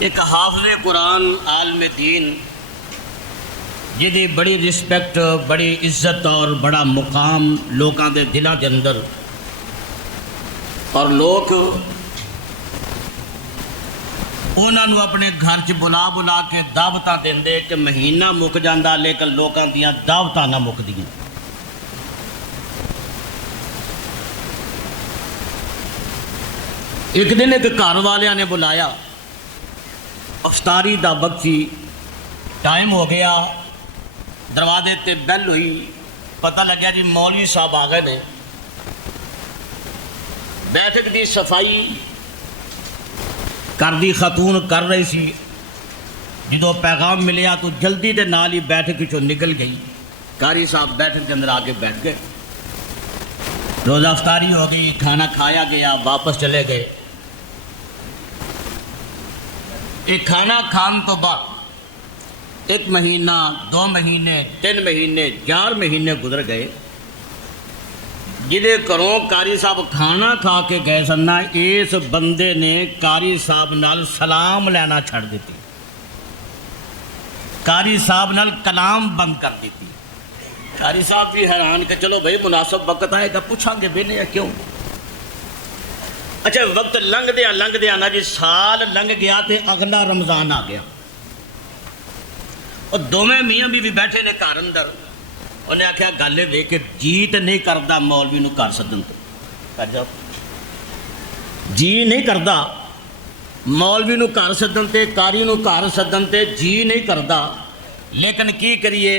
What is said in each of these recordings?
ایک حافظ قرآن عالم دین جدی بڑی رسپیکٹ بڑی عزت اور بڑا مقام لوگوں کے دلوں کے اندر، اور لوگ انہوں اپنے گھر چ بلا بلا کے دعوت دے کہ مہینہ مک جاندہ لیکن لوگوں دیا دعوت نہ مکدیاں۔ ایک دن ایک گھر والوں نے بلایا، افطاری دا وقت سی، ٹائم ہو گیا، دروازے تے بیل ہوئی، پتہ لگیا جی مولوی صاحب آ گئے نے۔ بیٹھک دی صفائی کردی خاتون کر رہی سی، جدو پیغام ملیا تو جلدی دے نال ہی بیٹھک چوں نکل گئی۔ قاری صاحب بیٹھک کے اندر آ کے بیٹھ گئے، روزہ افطاری ہو گئی، کھانا کھایا گیا، واپس چلے گئے۔ ایک کھانا کھان تو بعد 1 مہینہ 2 مہینے 3 مہینے 4 مہینے گزر گئے، جدے گھروں قاری صاحب کھانا کھا کے گئے سننا، اس بندے نے قاری صاحب نال سلام لینا چھڑ دیتی، قاری صاحب نال کلام بند کر دیتی۔ قاری صاحب بھی حیران کہ چلو بھائی مناسب وقت آئے گا پوچھاں گے بہنے کیوں۔ اچھا وقت لنگ دیا نا جی، سال لنگ گیا تے اگلا رمضان آ گیا، اور دونوں میاں بھی بیٹھے نے گھر اندر۔ انہیں آخیا گل یہ کہ جی تو نہیں کرتا مولوی نو گھر سدن تو، جی نہیں کرتا مولوی نو گھر سدن تے، قاری نو گھر سدن تے جی نہیں کرتا، لیکن کی کریے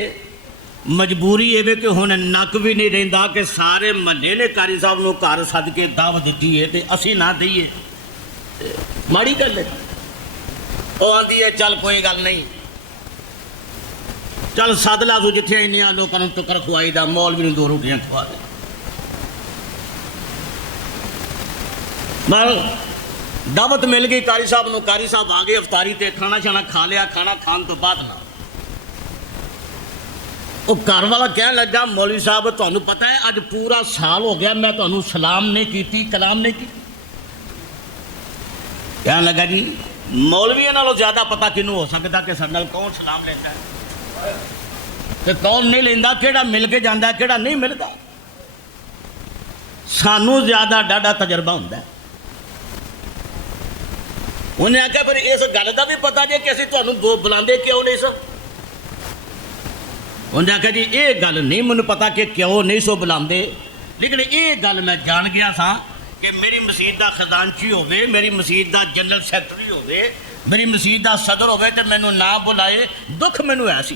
مجبوری یہ کہ ہن نک بھی نہیں رہندا کہ سارے محلے نے قاری صاحب نو گھر سد کے دعوت دیتی ہے تے اسی نہ دئیے، ماڑی گل ہے۔ وہ آندی ہے چل کوئی گل نہیں، چل سد لا تو جتھے انیاں لوگوں نے ٹکر کھوائی دا، مولوی نے 2 روٹیاں کھوا دے۔ مگر دعوت مل گئی قاری صاحب نو، قاری صاحب آ گئے افطاری تے، کھانا شانا کھا لیا، کھانا کھان تو بعد نہ وہ گھر والا کہنے لگا مولوی صاحب تمہیں پتہ ہے اج پورا سال ہو گیا میں تمہیں سلام نہیں کیتی، کلام نہیں کی۔ کہنے لگا جی مولویوں نالوں زیادہ پتہ کنوں ہو سکتا کہ سر نال کون سلام لیتا ہے کہ کون نہیں لینا، کیڑا مل کے جانا ہے کیڑا نہیں ملتا، سانوں زیادہ ڈاڈا تجربہ ہوتا ہے۔ انہیں آخیا پھر اس گل کا بھی پتا جی کہ اسی تمہیں بلاندے کیوں نہیں سو۔ انہیں آخیا جی یہ گل نہیں مجھے پتا کہ کیوں نہیں سو بلاندے، لیکن یہ گل میں جان گیا تھا کہ میری مسجد دا خزانچی ہوئے، میری مسجد دا جنرل سیکرٹری ہوئے، میری مسجد دا صدر ہوئے تو مینوں نہ بلائے، دکھ مینوں ایسی،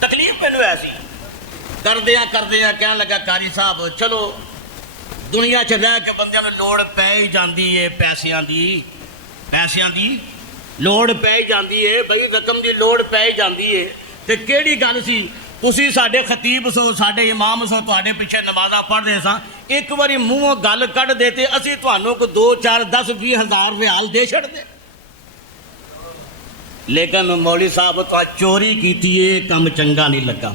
تکلیف مینوں ایسی۔ کردیا کہنے لگا قاری صاحب چلو دنیا چ رہ کے بندیاں نوں لوڑ پی ہی جاندی ہے، پیسیاں دی لوڑ پی ہی جاندی ہے، بھائی رقم دی لوڑ پی ہی جاندی ہے، تے کیڑی گل سی تسی ساڈے خطیب سو، ساڈے امام سو، تواڈے پیچھے نمازاں پڑھ دے ساں، ایک باری منہوں گل کڈ دیتے اسی تھانوں کو 2 4 10 20 ہزار ریال دے چھڑ دے، لیکن مولوی صاحب تو چوری کیتی ہے، کم چنگا نہیں لگا،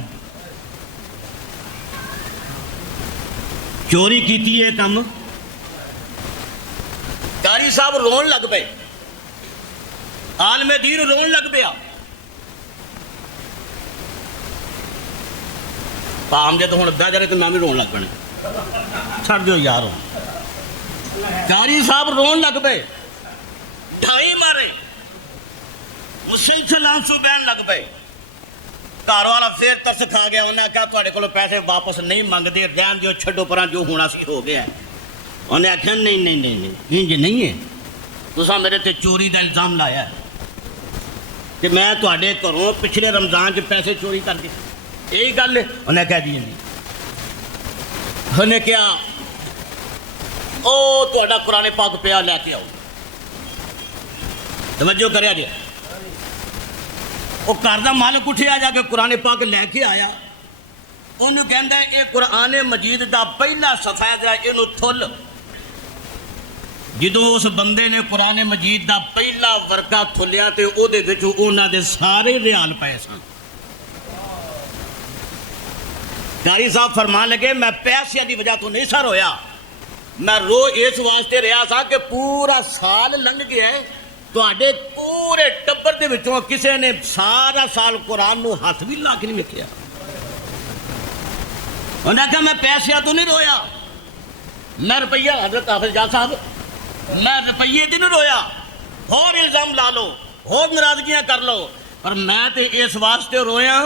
چوری کیتی ہے کم۔ قاری صاحب رون لگ پے، عالم دین رون لگ پیا۔ پام جے تو ہوں بہ جائے تو میں بھی رون لگ پنا، چھڑ جو یار۔ قاری صاحب رون لگ پے، ڈھائی مارے، مسلسل آنسو بہن لگ پے۔ گھر والا پھر ترس کھا گیا، انہیں کہا تھوڑے کولوں پیسے واپس نہیں منگتے، رہن دیو چھڈو پراں جو ہونا سی ہو گیا۔ انہیں آخیا نہیں نہیں ہے، تساں میرے تے چوری دا الزام لایا ہے کہ میں تواڈے گھروں پچھلے رمضان چ پیسے چوری کر دیتے، یہی گل ہے؟ انہیں کہہ دی نہیں۔ انہیں کیا او تہاڈا قرآن پاک پیا لے کے آؤ، توجہ کریا جی۔ وہ گھر دا مالک اٹھیا جا کے قرآن پاک لے کے آیا، انہوں کہندا ہے یہ قرآن مجید دا پہلا صفحہ ہے، اینو تھل۔ جدو اس بندے نے قرآن مجید دا پہلا ورقہ تھلیا تے او دے وچ انہاں دے سارے ریال پئے سن۔ قاری صاحب فرمان لگے میں پیسے دی وجہ تو نہیں سر ہویا، میں رو اس واسطے رہا تھا کہ پورا سال لنگ گیا ہے، تواڈے پورے ٹبر دے وچوں کسے نے سارا سال قرآن نو ہاتھ بھی لا کے نہیں ویکھیا. انہیں کہا میں پیسے تو نہیں رویا, میں روپیہ, حضرت حافظ جا صاحب میں روپیے تو نہیں رویا, اور الزام لا لو, اور ناراضگیاں کر لو, پر میں تے اس واسطے رویا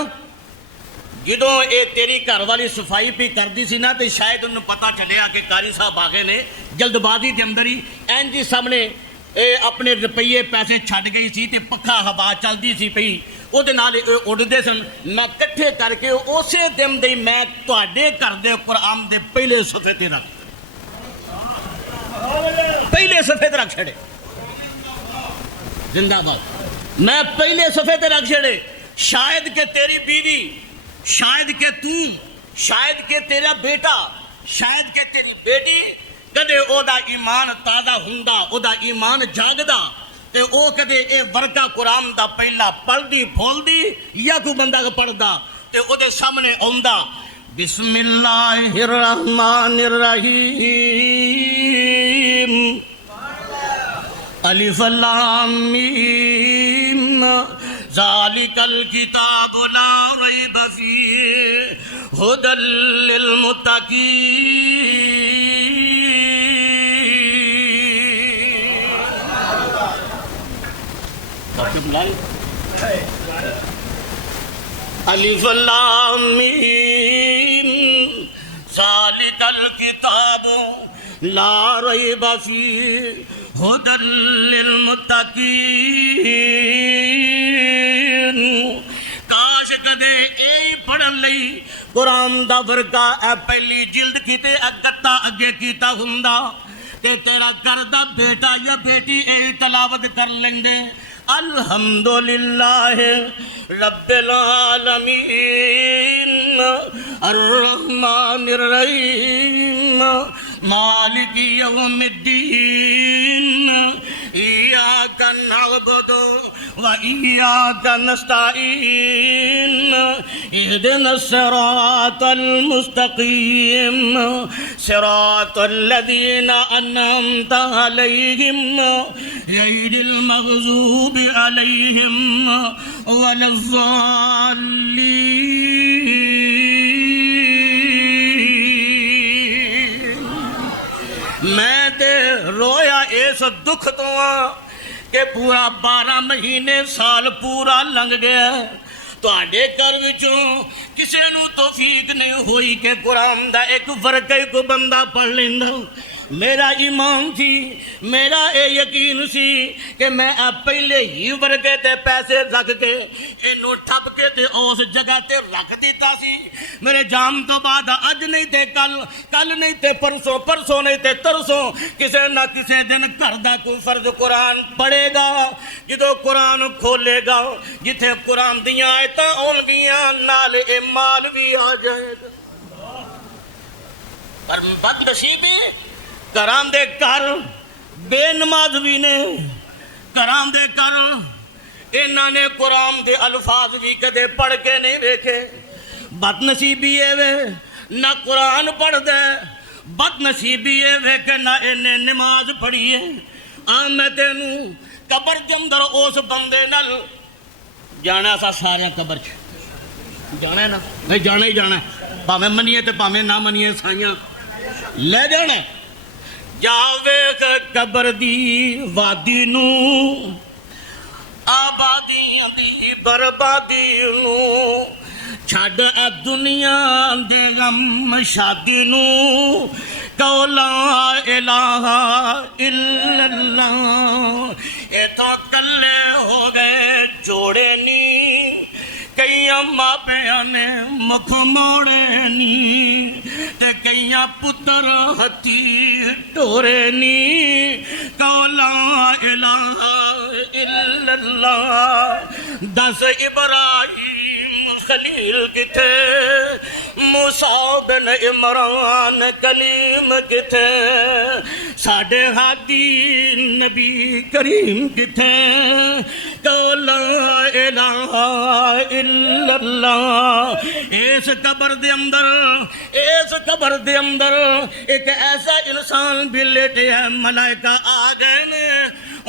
جدوں اے تیری گھر والی صفائی پہ کردی سی نا, تے شاید انہوں پتہ چلیا کہ قاری صاحب آ گئے نے, جلد بازی دے اندر ہی این جی سامنے اپنے روپیے پیسے چھڈ گئی سی تے پکھا ہوا چلدی سی پئی وہ اڑتے سن. میں کٹھے کر کے اسی دن دے میں تواڈے گھر دے قرآن دے پہلے صفحے تے رکھ پہلے صفحے تے رکھ چھڑے. زندہ باد. میں پہلے صفحے تے رکھ چھڑے. شاید کہ تیری بیوی, شاید کہ تو, شاید کہ تیرا بیٹا, شاید کہ تیری بیٹی کدے او دا ایمان تازہ ہوندا, او دا ایمان جاگدا تے او کدے اے ورقہ قرآن دا پہلا پڑھ دی بھول دی یا کوئی بندہ پڑھدا تے او دے سامنے آندا بسم اللہ الرحمن الرحیم الف لام میم ذالک الکتاب لا ریب فیہ ھدی للمتقین. الف لام میم ذالک الکتاب لا ریب فیہ ھدی للمتقین. کاش کدے اے پڑھ لئی قرآن دا ورقہ اے پہلی جلد کیتے اگتا اگے کیتا ہوندا تے تیرا گھر دا بیٹا یا بیٹی اے تلاوت کر لیندے الحمدللہ رب العالمین الرحمن الرحیم مالک یوم الدین ایاک نعبد و ایاک نستعین اہدنا الصراط المستقیم صراط الذین انعمت علیہم غیر المغضوب علیہم ولا الضالین. میں تے رویا اس دکھ تو کہ پورا 12 مہینے سال پورا لنگ گیا, تواڈے گھر وچوں کسے نو توفیق نہیں ہوئی کہ قرآن دا ایک ورقہ کو بندہ پڑھ لیندا. میرا ایمان تھی, میرا اے یقین سی کہ میں پہلے ہی ورقے تے پیسے رکھ کے انہوں ٹھپ کے تے اس جگہ تے رکھ دیتا سی. میرے جام تو بعد اج نہیں تے کل, کل نہیں تے پرسوں, پرسوں نہیں تے ترسوں کسے نہ کسے دن گھر دا کوئی فرد قرآن پڑھے گا. جدو قرآن کھولے گا جتھے قرآن دیاں آیتاں ہون گیاں نال اے مال بھی آ جائے گا. پر بد نصیبی گھراں دے گھر بے نماز بھی نے, گھراں دے گھر انہاں نے قرآن دے الفاظ بھی کدے پڑھ کے نہیں ویکھے. بد نصیبی اے وے نہ قرآن پڑھ دے, بد نصیبی اے وے کہ نہ انہیں نماز پڑھی ہے. میں تینوں قبر دے اندر اس بندے نال جانا سا سارا قبر چ جانا ہے نا, نہیں جانا ہی جانا ہے, پاویں منیے تے پاویں نہ منیے سائیاں لے جانا ہے. جاوے قبر دی وادی نو آبادیاں دی بربادی نو چھڈ اے دنیا دے غم شادی نو کہو لا الہ الا اللہ. اے تو کلے ہو گئے جوڑے نی, کئیاں ماپیاں نے مکھ موڑے نی تے کئیاں پتر ہتھی ٹورے نی. کہو لا الہ الا اللہ. دس ابراہیم خلیل کتھے, موسیٰ بن عمران کلیم کتھے, ساڈے ہادی نبی کریم کتھے. کہو لا الہ الا اللہ. اس قبر دے اندر, اس قبر دے اندر ایک ایسا انسان بھی لیٹے ہے, ملائکہ آ گئے نے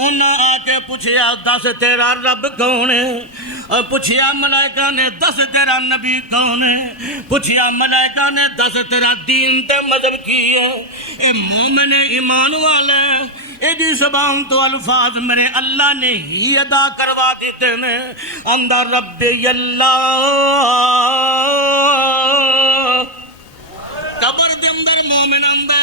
انہاں آ کے پوچھیا دس تیرا رب کون ہے؟ پوچھیا ملائکہ نے دس تیرا نبی کون ہے؟ پوچھیا ملائکہ نے دس تیرا دین تے مذہب کی ہے؟ اے مومن ایمان والے ایدی زبان تو الفاظ میرے اللہ نے ہی ادا کروا دیتے ہیں اندر رب اللہ قبر دے اندر مومن اندر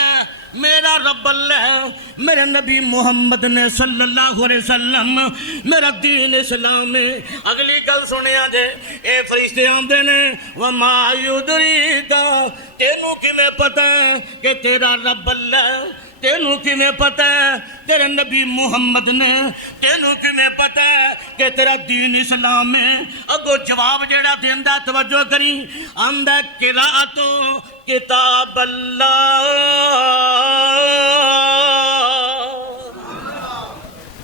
میرا رب اللہ میرے نبی محمد نے صلی اللہ علیہ وسلم میرا دین اسلام ہے اگلی گل سنیا جے اے فرشتے آندے نے وما یدریکا تینوں کیویں پتہ ہے کہ تیرا رب اللہ تینوں کیویں پتہ ہے تیرے نبی محمد نے تینوں کیویں پتہ ہے کہ تیرا دین اسلام ہے اگو جواب جیڑا دیندا توجہ کری آندا قرات کتاب اللہ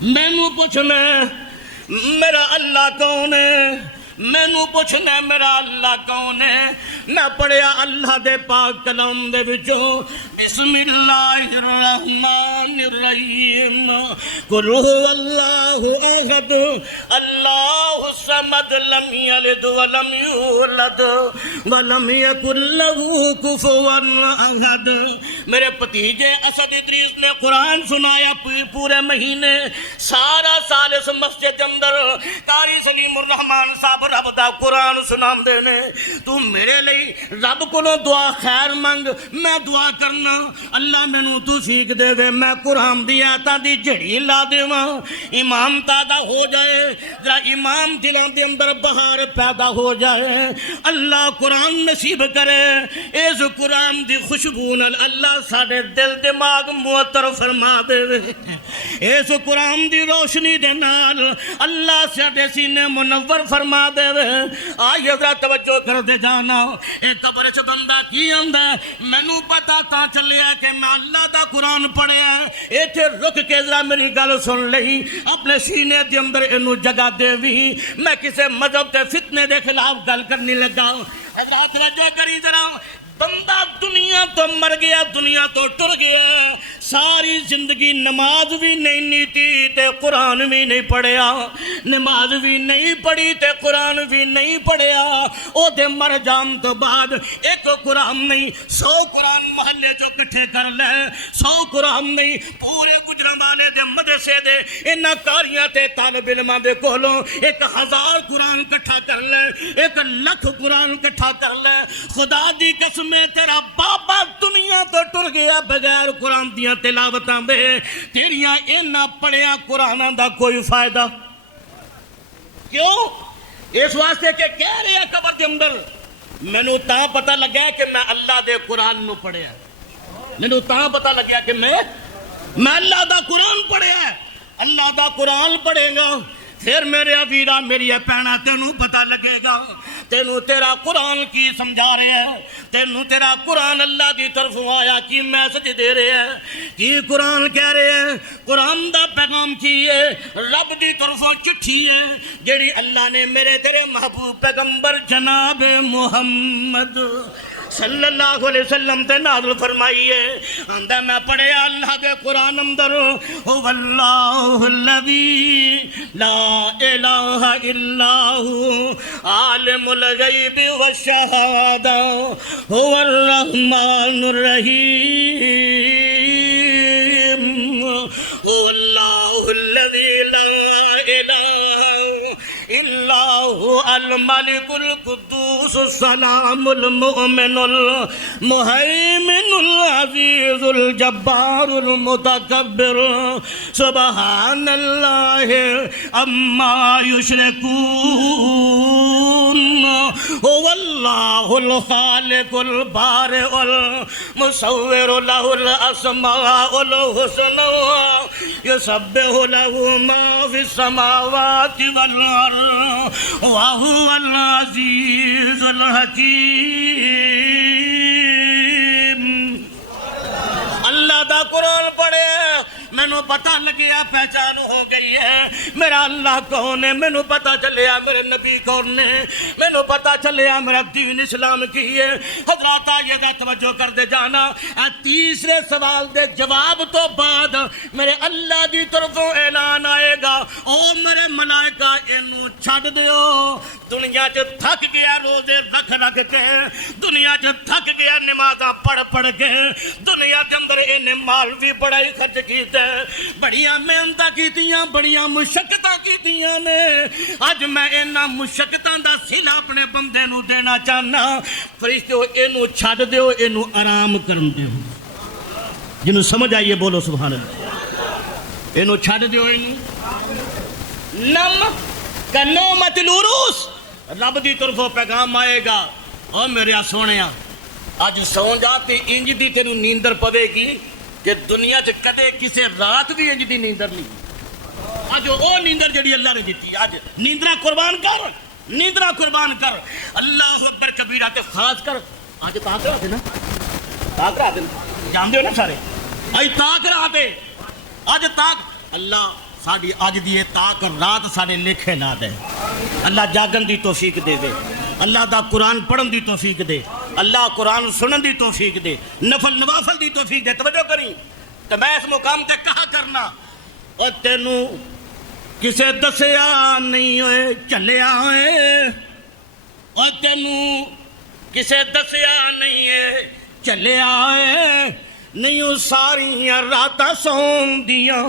مینوں پوچھنا میرا اللہ کون ہے مینوں پوچھنا میرا اللہ کون ہے میں پڑھیا اللہ دے پاک کلام دے وچوں بسم اللہ الرحمن الرحیم قل هو اللہ احد اللہ الصمد لم یلد ولم یولد ولم یکن له کفوا احد میرے بھتیجے اسد ادریس نے قرآن سنایا پورے مہینے سارا سال اس مسجد اندر قاری سلیم الرحمان صاحب رب دا قرآن سنام دینے تو میرے لئی رب کو دعا خیر منگ میں دعا کرنا اللہ میں نو تو سیکھ دے وے میں قرآن دی آیتاں دی جڑی لا دے وہاں امام تازہ ہو جائے ذرا امام دلان دے اندر بہار پیدا ہو جائے اللہ قرآن نصیب کرے اس قرآن دی خوشبو نال اللہ ساڑے دل دماغ معطر فرما دے اس قرآن دی روشنی دے نال اللہ ساڑے سینے منور فرما دے آئیے ذرا توجہ کر دے جانا اے قبر چ بندہ کی آندا میں نو پتا تا چلیا کہ میں اللہ دا قرآن پڑھیا ایتھے رک کے ذرا میری گل سن لئی اپنے سینے دے اندر اینو جگہ دے وی میں کسے مذہب تے فتنے دے خلاف گل کرنی لگا حضرات توجہ کری ذرا بندہ دنیا تو مر گیا دنیا تو ٹر گیا ساری زندگی نماز بھی نہیں نیتی تے قرآن بھی نہیں پڑھیا نماز بھی نہیں پڑھی تے قرآن بھی نہیں پڑھیا او دے مر جان تو بعد ایک قرآن نہیں 100 قرآن محلے جو کٹھے کر لے 100 قرآن نہیں پورے گجران والے دے مدرسے دے انہاں کاریاں تے طالب علماں دے کولوں 1000 قرآن کٹھا کر لے 1,00,000 قرآن کٹھا کر لے خدا دی قسم میں تیرا بابا دنیا تو ٹر گیا بغیر قرآن دیاں تلاوتاں دے تیریاں اینا پڑھیا قرآن دا کوئی فائدہ کیوں اس واسطے کہ کہہ رہے ہیں قبر دے اندر میں نو تاں پتہ لگیا کہ میں اللہ دے قرآن نو پڑھیا میں نو تاں پتہ لگیا کہ میں اللہ دا قرآن پڑھیا اللہ دا قرآن پڑھے گا پھر میرے ویرا میری پہنا تینوں پتہ لگے گا تینوں تیرا قرآن کی سمجھا رہے ہیں تینوں تیرا قرآن اللہ دی طرف آیا کی میسج دے رہے ہیں کی قرآن کہہ رہے ہیں قرآن دا پیغام کی ہے رب دی طرفوں چٹھی ہے جیڑی اللہ نے میرے تیرے محبوب پیغمبر جناب محمد صلی اللہ علیہ وسلم تے نازل فرمائی ہے اندر میں پڑھے اللہ دے قرآن اندر هو اللہ الذی لا الہ الا هو عالم الغیب والشہادہ هو الرحمن الرحیم هو اللہ الذی لا الہ الا هو الملك القدوس السلام المؤمن المهيمن العزيز الجبار المتكبر سبحان الله عما يشركون هو الله الخالق البارئ المصور له الاسماء الحسنى يسبح له ما في السماوات والارض وهو العزيز الحكيم اللہ دا قرآن پڑھے مینوں پتہ لگیا پہچان ہو گئی ہے میرا اللہ کون ہے، مینوں پتہ چلیا میرے نبی کون نے، مینوں پتہ چلیا میرا دین اسلام کی ہے۔ حضرات آئیے گا توجہ کر دے جانا، تیسرے سوال دے جواب تو بعد میرے اللہ دی طرفوں اعلان آئے گا، او میرے ملائکہ اینوں چھڈ دیو، دنیا چ تھک گیا روزے رکھ رکھ کے، دنیا چ تھک گیا نمازاں پڑھ پڑھ کے، دنیا کے اندر انہیں مال بھی بڑا ہی خرچ کیتا ہے، بڑیاں محنتاں کیتیاں، بڑیاں مشقتاں کیتیاں نے، اج میں انہاں مشقتاں دا صلہ اپنے بندے نو دینا چاہنا، فرشتو اینوں چھڈ دیو، اینوں آرام کرن دیو، جنوں سمجھ آئیے بولو سبحان اللہ، اینوں چھڈ دیو، اینوں نم کنومت العروس، رب دی طرفوں پیغام آئے گا، او میرے سونیا اج سو جا تے انج دی تینوں نیندر پوے گی کہ دنیا چ کدے کسے رات بھی انج دی نیندر نہیں، اج او نیندر جڑی اللہ نے دیتی، اج نیندرا قربان کر، نیندرا قربان کر، اللہ اکبر کبیرہ تے خاص کر اج تاک رہا دے نا، تاک رہا دے جان دے ہو نا سارے، اج تاک رہا دے، اج تاک اللہ ساڑی آج دیئے تاک رات ساڑے لکھے نہ دے، اللہ جاگن دی توفیق دے دے، اللہ دا قرآن پڑھن دی توفیق دے، اللہ قرآن سنن دی توفیق دے، نفل نوافل دی توفیق دے، توجہ کریں تو میں اس مقام تے کہا کرنا، اور تینوں کسے دسیا نہیں ہوئے چلے آئے، اور تینوں کسے دسیا نہیں ہے چلے آئے، نہیں ساریاں راتاں سون دیاں،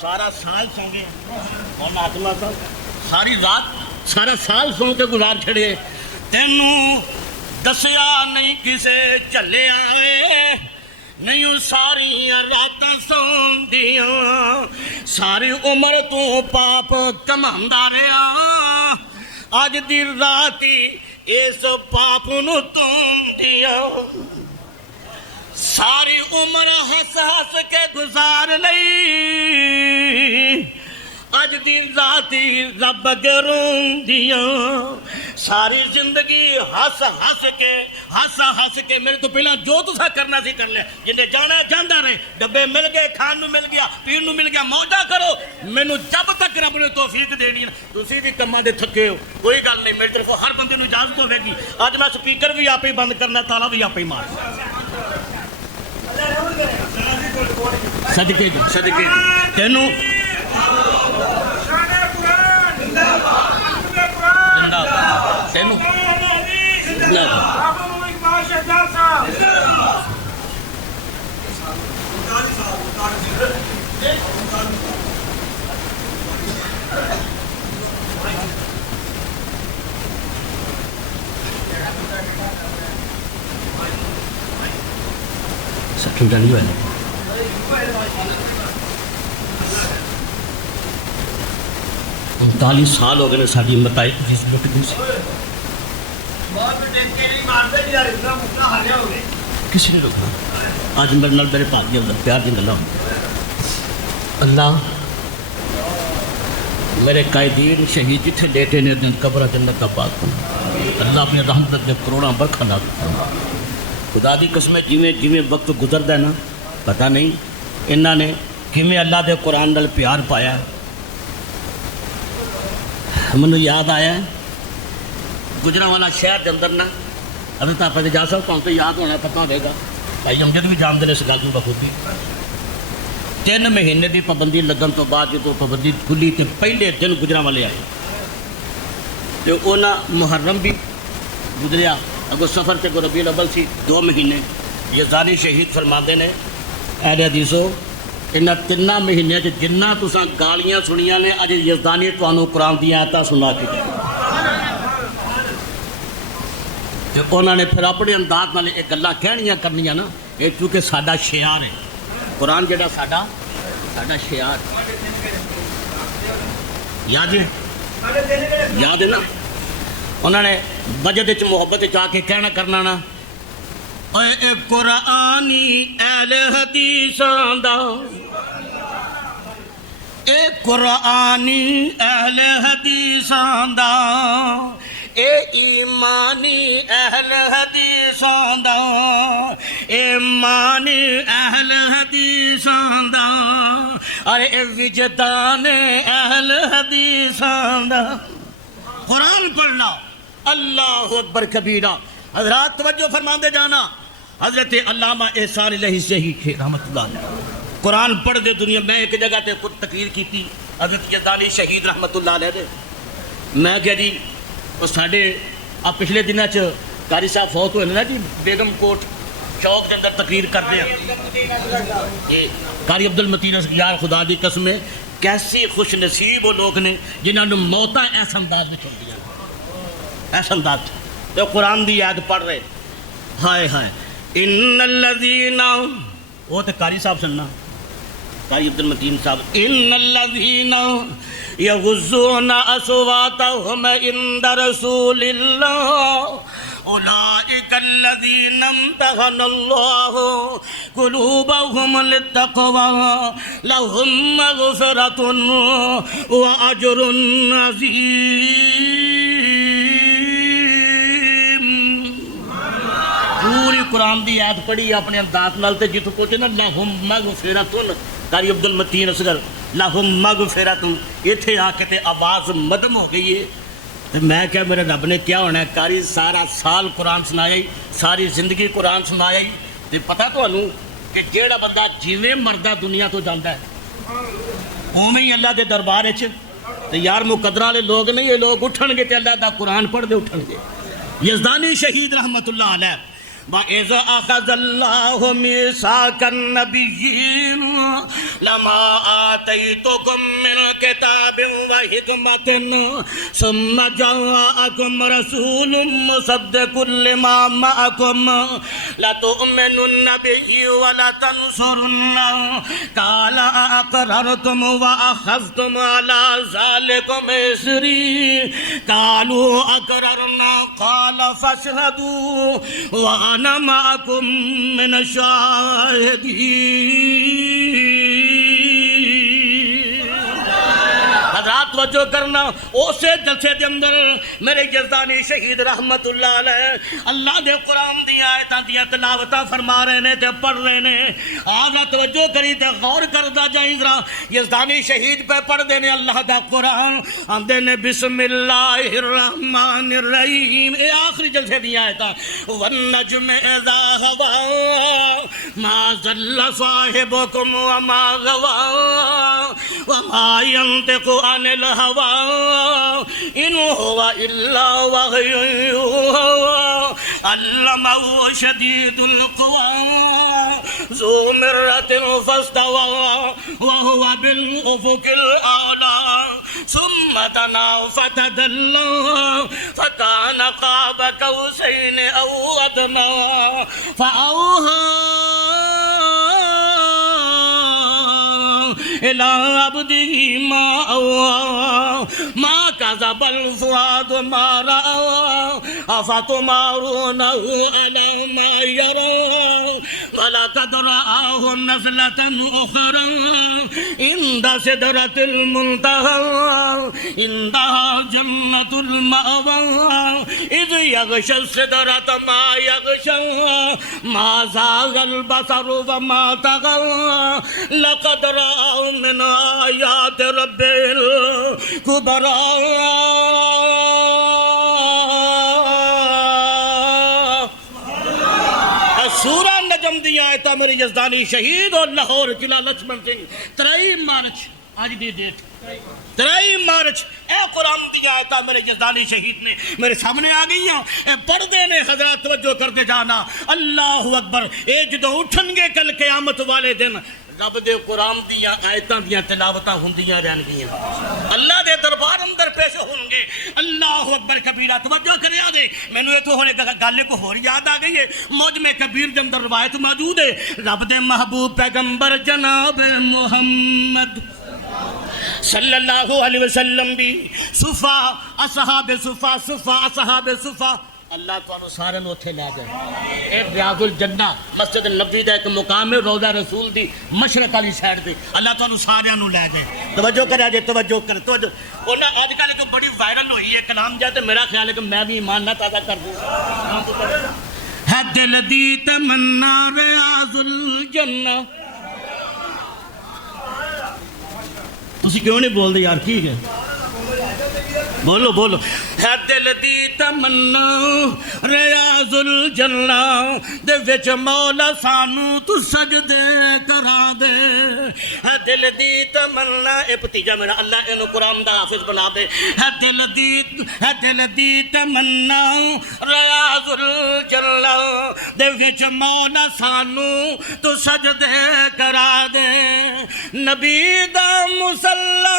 سارا سال سو گئے کون آتما تھا، ساری رات سارا سال سو کے گزار چھڑے، تینوں دسیا نہیں کسے چلے آئے، نہیں ساری راتاں سون دیاں، ساری عمر تو پاپ کماندا رہیا، اج دی راتی اس پاپ نو توم دیا، ساری عمر ہس ہس کے گزار لئی، اج دی ذاتی رب گرون دیا، ساری زندگی ہس ہس کے میرے تو پہلا جو تسا کرنا سی کر لے، جنہیں جانا جاندہ رہے، ڈبے مل گئے، کھان نو مل گیا، پیر نو مل گیا، موجہ کرو، میں نو جب تک رب نے توفیق دینی ہے، تسی بھی کماں دے تھکے ہو، کوئی گل نہیں، میرے طرف ہر بندے نو اجازت ہوئے گی، آج میں سپیکر بھی آپ ہی بند کرنا، تالا بھی آپ ہی مار صدقے جی تینوں تینوں ٹھنڈا نہیں ہوا 39 سال ہو گئے نے ساری ہمت آئی جس لٹ گئی سی کسی نے روکنا آج میرے نال میرے پاک کے اندر پیار دی گلاں اللہ میرے قائدین شہید جتھے لیٹے نے دن قبر جنت کا پاک اللہ اپنے رحمت دے کروڑاں برکھا لا خدا دی قسم جویں وقت گزردا ہے نا پتہ نہیں انہاں نے کیویں اللہ دے قرآن نال پیار پایا مجھے یاد آیا ہے گجرانوالا شہر کے اندر نا حضرت آپ جا صاحب کون تو یاد ہونا پتہ ہوئے گا بھائی امجد بھی جانتے ہیں اس گل بخود بھی 3 مہینے کی پابندی لگن تو بعد جو پابندی کھلی تو پہلے دن گجرانوالے آئے تو انہاں محرم بھی گزریا اگو سفر تے ربیع الاول سی 2 مہینے یزدانی شہید فرماندے نے اہل حدیثو انہاں 3 مہینے جنہ تساں گالیاں سنیاں نے اج یزدانی تانوں قرآن دی آیتاں سنا کے تے انہاں نے پھر اپنے انداز نال یہ گلاں کہنیاں کرنیاں نا یہ چونکہ ساڈا شعار ہے قرآن جڑا ساڈا شعار یاد ہے نا انہوں نے بجد وچ محبت چاہ کے کہنا کرنا نا اے قرآنی اہل حدیثاں دا اے قرآنی اہل حدیثاں دا اے ایمانی اہل حدیثاں دا ایمان اہل حدیثاں دا ارے وجدان اہل حدیثاں دا قرآن پڑھنا اللہ اکبر کبیرہ۔ حضرات توجہ فرما دے جانا، حضرت علامہ احسان الہی شہید رحمت اللہ علیہ قرآن پڑھ دے دنیا میں ایک جگہ تے خود تقریر کی تھی حضرت یزدانی شہید رحمت اللہ علیہ دے میں کہا جی وہ ساڑھے آپ پچھلے دنوں چ قاری صاحب فوت ہوئے نا جی بیگم کوٹ چوک کے اندر تقریر کرتے ہیں قاری عبدالمتین یار خدا دی قسم ہے کیسی خوش نصیب وہ لوگ نے جنہوں نے موتاں ایسا انداز میں چھوڑ دیا ایسا انداز تو قرآن دی یاد پڑھ رہے ہائے ہائے ان الذین وہ تو قاری صاحب سننا قاری عبدالمتین صاحب ان الذین یغضون اصواتهم عند رسول اللہ اولئک الذین امتحن اللہ قلوبهم للتقوی لهم مغفرۃ واجر عظیم۔ پوری قرآن دی یاد پڑھی اپنے انداز نال تے جتوں پہنچے نا لہم مغفرۃ قاری عبدالمتین اصغر لہم مغفرۃ ایتھے آ کے تے آواز مدم ہو گئی ہے تے میں کیا میرے رب نے کیا ہونا ہے قاری سارا سال قرآن سنایا ہی ساری زندگی قرآن سنایا ہی تے پتہ تانوں کہ جیڑا بندہ جیویں مردہ دنیا تو جاندا ہے اوویں ہی اللہ دے دربار وچ تے یار مقدراں والے لوگ نہیں یہ لوگ اٹھن گے تے اللہ دا قرآن پڑھ دے اٹھن گے۔ یزدانی شہید رحمت اللہ علیہ وَإِذْ أَخَذَ اللَّهُ مِيثَاقَ النَّبِيِّينَ لَمَا آتَيْتُكُم مِّنْ كِتَابٍ وَحِكْمَةٍ ثُمَّ جَاءَكُمْ رَسُولٌ مُّصَدِّقٌ لِّمَا مَعَكُمْ لَتُؤْمِنُنَّ بِهِ وَلَتَنصُرُنَّهُ قَالَ أَأَقْرَرْتُمْ وَأَخَذْتُمْ عَلَىٰ ذَٰلِكُمْ إِصْرِي قَالُوا أَقْرَرْنَا قَالَ فَاشْهَدُوا وَأَنَا مَعَكُمْ مِنَ الشَّاهِدِينَ۔ حضرات توجہ کرنا اسے جلسے دے اندر میرے یزدانی شہید رحمت اللہ علیہ اللہ دے قرآن دی آیتاں دی تلاوتاں فرما رہے نے تے پڑھ رہے نے آدھا توجہ کری تے غور کردہ جائیں ذرا یزدانی شہید پہ پڑھ دینے اللہ دا قرآن آندے نے بسم اللہ الرحمن الرحیم اے آخری جلسے دی آیتاں والنجم اذا ہوا ما ضل صاحبکم وما غوا وما ينطق عن الهوى إن هو إلا وحي يوحى علمه شديد القوى ذو مرة فاستوى وهو بالأفق الأعلى ثم دنا فتدلى فكان قاب قوسين أو أدنى فأوحى إلى عبده ما أوحى ما كذب الفؤاد ما رأى أفتمارونه على ما يرى ولقد رآه نزلة أخرى عند سدرة المنتهى عندها جنة المأوى إذ يغشى السدرة ما يغشى ما زاغ البصر وما طغى لقد رآه من آيات رب الكبرى۔ سورہ نجم دی آیتہ میری یزدانی شہید اور لاہور قلعہ لکشمن سنگھ 23 مارچ آج دی ڈیٹ 23 مارچ اے قرآن دی آیتہ میرے یزدانی شہید نے میرے سامنے آ گئی ہیں اے پردے نے حضرات توجہ کرتے جانا اللہ اکبر اے جدو اٹھن گے کل قیامت والے دن رب دے قرآن دیاں آیتاں دیاں تلاوتاں ہوندیاں رہن گیاں اللہ دے دربار اندر پیش ہوں گے اللہ اکبر کبیرہ توجہ کرے آ دے میں نے تو ہونے گالے کو ہور یاد آ گئی ہے موجم کبیر کے اندر روایت موجود ہے رب دے محبوب پیغمبر جناب محمد صلی اللہ علیہ وسلم بھی صفا اصحاب صفا اللہ تعالیٰ سارے نوتھے لے گئے اے ریاض الجنہ مسجد نبوی دا ایک مقام ہے روضہ رسول دی مشرق والی سائڈ تے اللہ تعالیٰ سارے نو لے گئے توجہ کرے جے توجہ انہاں آج کل ایک بڑی وائرل ہوئی ہے کلام جاتے میرا خیال ہے کہ میں بھی ایمان نہ تازہ کر دوں ہے دل دی تمنا ریاض الجنہ. تسی کیوں نہیں بول دے یار ٹھیک ہے بولو بولو. ہے دل دی تمنا ریاض الجنہ دے وچ مولا سانو تو سجدے کرا دے. ہے دل دی تمنا اے بھتیجا میرا اللہ اینو قرآن دا حافظ بنا دے. ہے دل دی تمنا ریاض الجنہ دے وچ مولا سانو تو سجدے کرا دے. نبی دا مصلی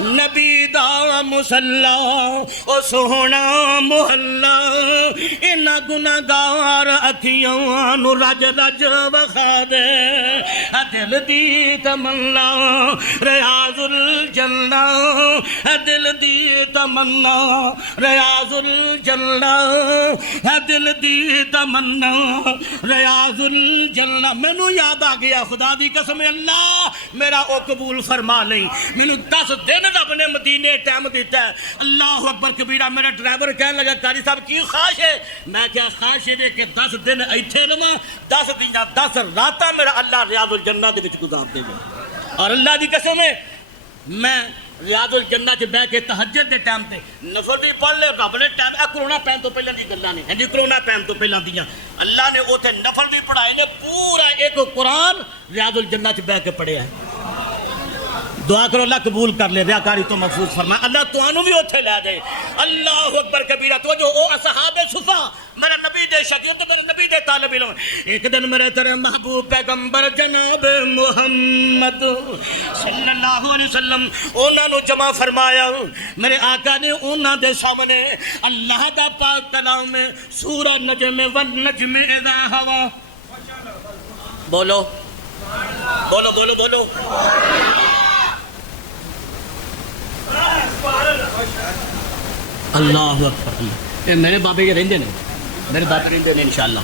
نبی دا مصلی او سوہنا محلہ انہاں گناہگار اکھیاں نو رج رج وکھا دے. دل دی تمنا ریاض الجنہ دل دی تمنا ریاض الجنہ دل دی تمنا ریاض الجنہ. مینوں یاد آ گیا خدا دی قسم اللہ میرا او قبول فرما لیں. مینوں 10 دن رب نے مدینے ٹائم دیتا ہے. اللہ اکبر کبیرہ. میرا ڈرائیور کہنے لگا قاری صاحب کی خواہش ہے؟ میں کیا خواہش ہے کہ 10 دن ایتھے رہواں 10 دن 10 راتاں میرا اللہ ریاض الجنہ دے وچ گزار دے گا. اور اللہ دی قسم ہے میں ریاض الجنہ چ بیٹھ کے تہجد دے ٹائم تے نفل بھی پڑھ لے. رب نے ٹائم کرونا پین تو پہلے دی گلاں نے ہاں کرونا پین تو پہلے دیاں اللہ نے اوتھے نفل بھی پڑھائے نے. پورا ایک قرآن ریاض الجنہ چ بیٹھ کے پڑھیا ہے. دعا کرو اللہ قبول کر لے ریاکاری تو محفوظ فرمائے. اللہ تو آنو بھی اتھے لے دے. اللہ اکبر کبیرہ. تو جو او اصحاب صفا میرے نبی دے شاگرد میرے نبی دے طالب علم ایک دن میرے تیرے محبوب پیغمبر جناب محمد صلی اللہ علیہ وسلم انہاں نو جمع فرمایا. میرے آقا نے انہاں دے سامنے اللہ دا پاک کلام میں سورہ نجم والنجم اذا ہوا. بولو بولو بولو بولو. اللہ اکبر. یہ میرے بابے یہ رہندے نے میرے بابے رہندے نے انشاءاللہ.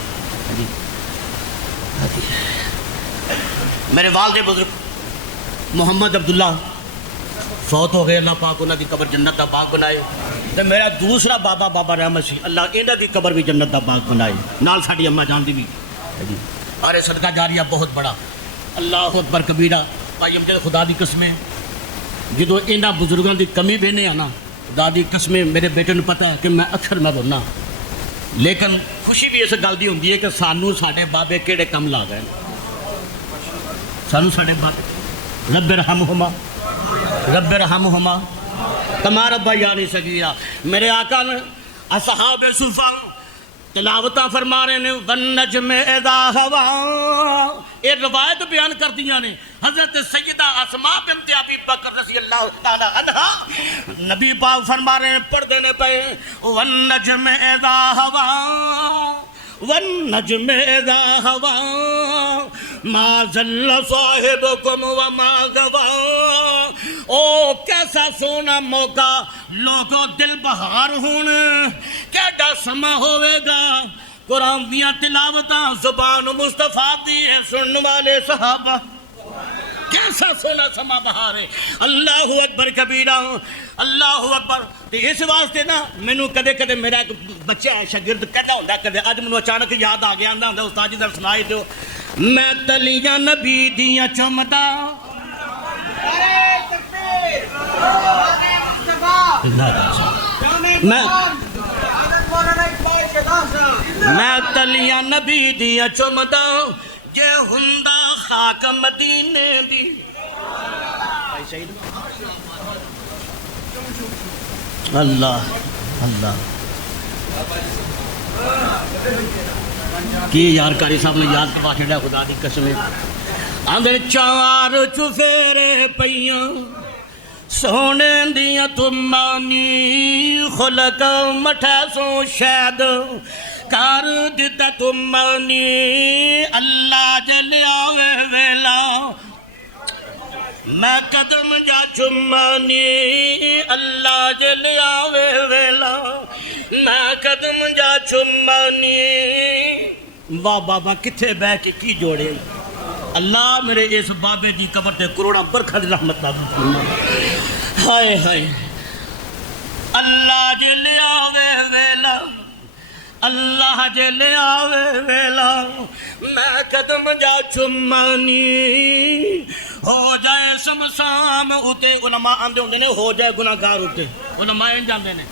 میرے والد بزرگ محمد عبداللہ فوت ہو گئے. اللہ پاک انہاں دی قبر جنت دا باغ بنائے. تے میرا دوسرا بابا بابا رحمت سی اللہ انہاں دی قبر بھی جنت دا باغ بنائے. نال ساڈی اماں جان دی بھی. اور صدقہ جاریہ بہت بڑا. اللہ اکبر کبیرہ. بھائی امجد خدا دی قسمیں جدو انہاں بزرگاں دی کمی بہنے آنا خدا دی قسمیں میرے بیٹے نے پتہ ہے کہ میں اکثر میں رونا. لیکن خوشی بھی اس گل دی ہوندی ہے کہ سانو ساڈے بابے کیڑے کم لا گئے. سانو ساڈے بابے رب ارحمہما رب ارحمہما کما ربیانی صغیرا. میرے آقا نے اصحاب صفا تلاوتہ فرما رہے ہیں والنجم اذا ہوا. یہ روایت بیان کر دیا نے حضرت سیدہ اسماء بنت ابی بکر رضی اللہ تعالی عنہ. نبی پاک فرما رہے ہیں پڑھ دینے پہ والنجم اذا ہوا والنجم اذا ہوا ما ضل صاحبکم وما غوا. او کیسا سونا موقع لوگوں دل بہار ہون کیڈا سما ہوئے گا. قرآن دیاں تلاوتاں زبان مصطفیٰ دی ہے سنن والے صحابہ. کیسا سونا سما بہار ہے. اللہ اکبر کبیرہ. اللہ اکبر. اس واسطے نا مینوں کدے کدے میرا ایک بچہ شاگرد کہدا ہوندا کدے اج مینوں اچانک یاد آ گیا ہوندا استاد جی ذرا سنائی دیو. میں تلیاں نبی دیاں چمدا میں تلیاں نبی دیاں چمدا جے ہندا خاک مدینے دی. اللہ اللہ کی یار کاری صاحب نے یاد کے چھڑیا خدا دی قسم. آندے چار چفیرے پیاں سونے دیاں تمانی خلق مٹھا سو شاید کار دیتا تمانی اللہ جل آوے ویلا میں قدم جا چمانی اللہ جل آوے ویلا میں قدم جا چمانی. واہ بابا کتھے بہ کے کی جوڑے. اللہ میرے اس بابے دی قبر تے کروڑا برکھا دی رحمت نازل فرما. ہائے ہائے اللہ جل آوے ویلا اللہ جے لے آوے ویلا میں قدم جا چمانی ہو جائے سمسام اتے علماء آندے ہوندے نے ہو جائے گناہگار اتے علماء ان جاندے نے